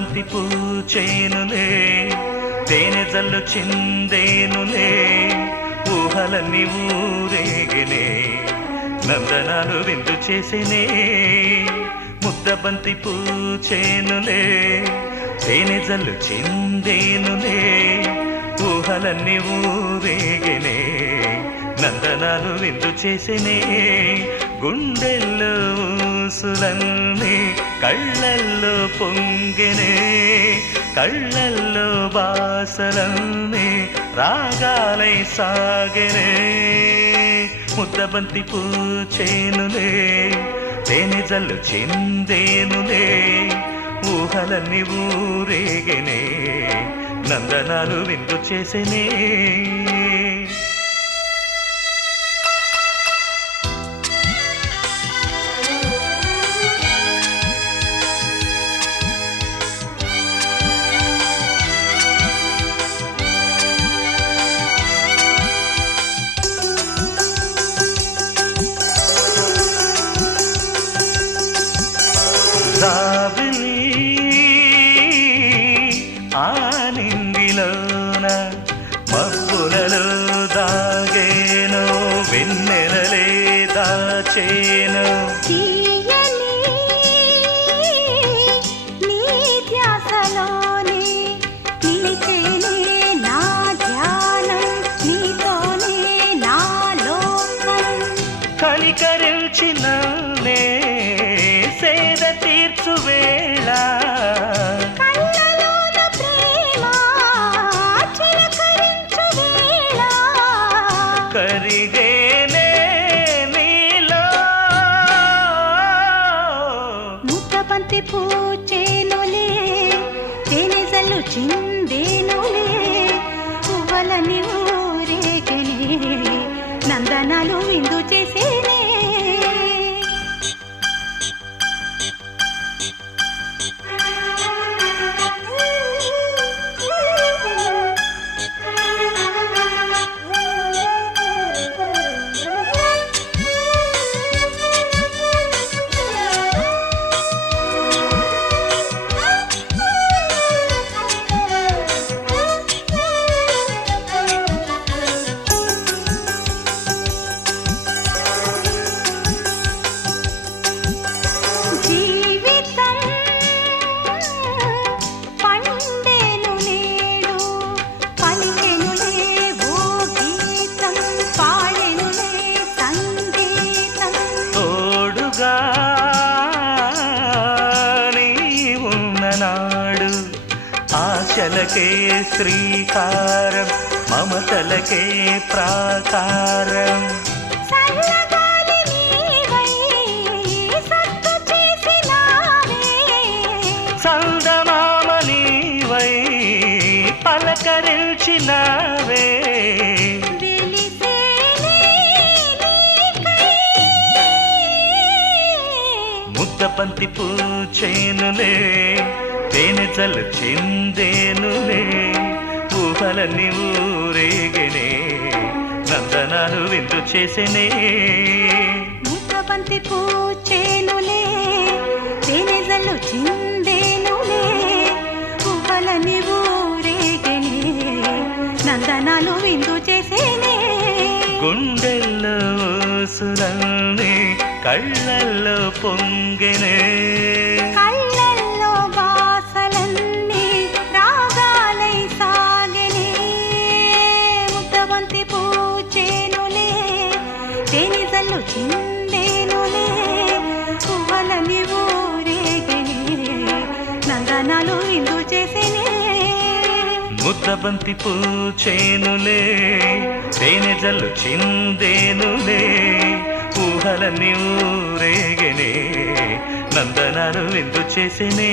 ముద్దబంతి పూచేనులే తేనె జల్లు చిందేనులే ఊహలన్నీ ఊరేగనే నందనాలు విందు చేసినే ముద్దబంతి పూచేనులే తేనె జల్లు చిందేనులే ఊహలన్నీ ఊరేగనే నందనాలు విందు చేసినే గుండెల్లో ఊసులన్నీ కళ్ళల్లో పొంగెనే కళ్ళల్లో బాసలన్నీ రాగాలై సాగెనే ముద్దబంతి పూచేనులే తేనె జల్లు చిందేనులే ఊహలన్నీ ఊరేగనే నందనాలు విందు చేసినే రావిలి ఆనింగిలోన మబ్బులలో దాగేను వెన్నెలలే దాచేను కనికరించిన సేద తీర్చు వేళ కరిగేనే నీలో ముద్దబంతి పూచేనులే తేనె జల్లు చిందేనులే పువ్వులని ఊరేగనే నందనాలు విందు చేసేనే నాడు ఆశలకే శ్రీకారం మమతలకే ప్రాకారం సందమామ నీవై పలకరించినావే ముద్దబంతి పూచేనులే తేనె జల్లు చిందేనులే ఊహలన్నీ ఊరేగనే నందనాలు విందు చేసినే ముద్దబంతి పూచేనులే తేనె జల్లు చిందేనులే ఊహలన్నీ ఊరేగనే నందనాలు విందు చేసినే గుండెల్లో ఊసులన్నీ కళ్ళల్లో పొంగెనే కళ్ళల్లో బాసలన్నీ రాగాలై సాగెనే ముద్దబంతి పూచేనులే తేనె జల్లు చిందేనులే పువ్వులని ఊరేగనే నందనాలు విందు చేసినే ముద్దబంతి పూచేనులే తేనె జల్లు చిందేనులే ఊహలన్నీ ఊరేగనే నందనాలు విందు చేసినే